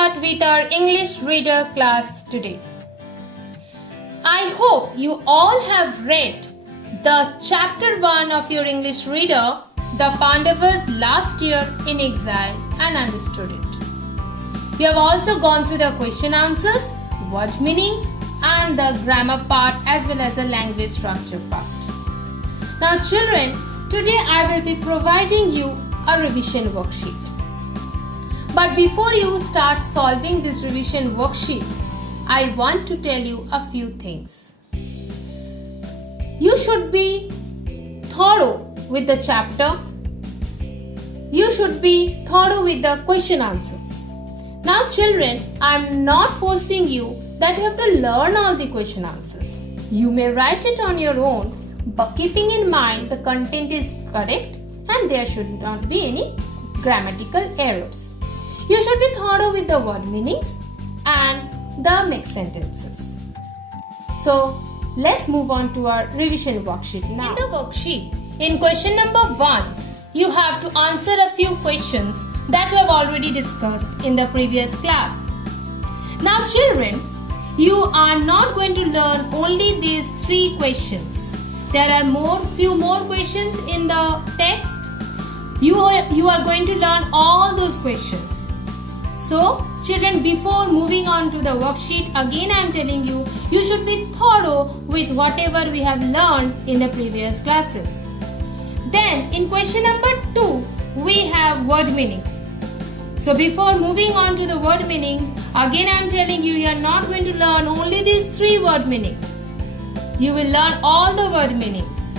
start with our English reader class today. I hope you all have read the chapter 1 of your English reader, the Pandavas last year in Exile, and understood it. You have also gone through the question answers, word meanings, and the grammar part as well as the language structure part. Now children, today I will be providing you a revision worksheet. But before you start solving this revision worksheet, I want to tell you a few things. You should be thorough with the chapter. You should be thorough with the question answers. Now children, I am not forcing you that you have to learn all the question answers. You may write it on your own, but keeping in mind the content is correct and there should not be any grammatical errors. You should be thorough with the word meanings and the mixed sentences. So let's move on to our revision worksheet now. In the worksheet, in question number 1, you have to answer a few questions that we have already discussed in the previous class. Now children, you are not going to learn only these 3 questions. There are few more questions in the text. You are going to learn all those questions. So children, before moving on to the worksheet, again I am telling you, you should be thorough with whatever we have learned in the previous classes. Then in question number 2, we have word meanings. So before moving on to the word meanings, again I am telling you, you are not going to learn only these 3 word meanings. You will learn all the word meanings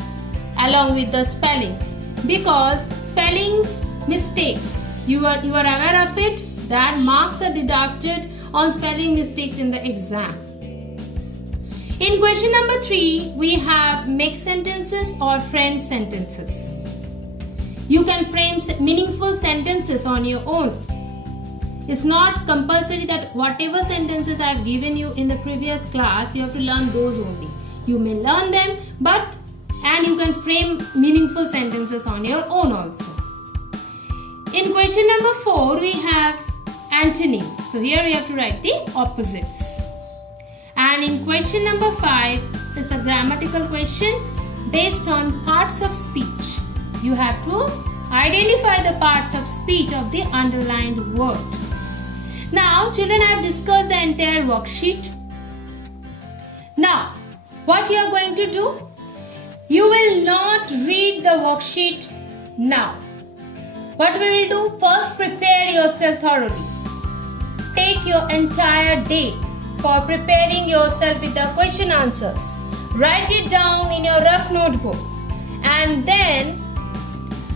along with the spellings, because spellings mistakes, you are aware of it, that marks are deducted on spelling mistakes in the exam. In question number 3, we have mixed sentences or framed sentences. You can frame meaningful sentences on your own. It's not compulsory that whatever sentences I have given you in the previous class, you have to learn those only. You may learn them, and you can frame meaningful sentences on your own also. In question number 4, we have antonyms. So here we have to write the opposites. And in question number 5 is a grammatical question based on parts of speech. You have to identify the parts of speech of the underlined word. Now children, I have discussed the entire worksheet. Now what you are going to do? You will not read the worksheet now. What we will do? First, prepare yourself thoroughly. Take your entire day for preparing yourself with the question answers. Write it down in your rough notebook. And then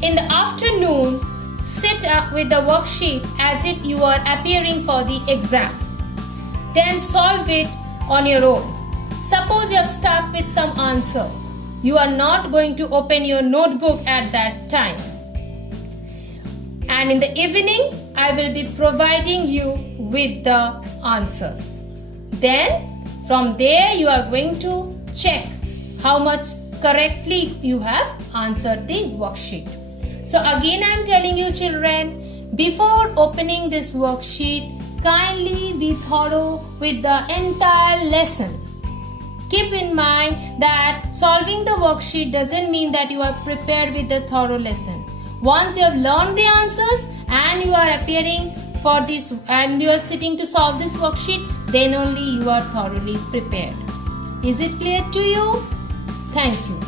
in the afternoon, sit up with the worksheet as if you are appearing for the exam. Then solve it on your own. Suppose you have stuck with some answer. You are not going to open your notebook at that time. And in the evening, I will be providing you with the answers. Then from there you are going to check how much correctly you have answered the worksheet. So again I am telling you children, before opening this worksheet, kindly be thorough with the entire lesson. Keep in mind that solving the worksheet doesn't mean that you are prepared with the thorough lesson. Once you have learned the answers and you are appearing for this and you are sitting to solve this worksheet, then only you are thoroughly prepared. Is it clear to you? Thank you.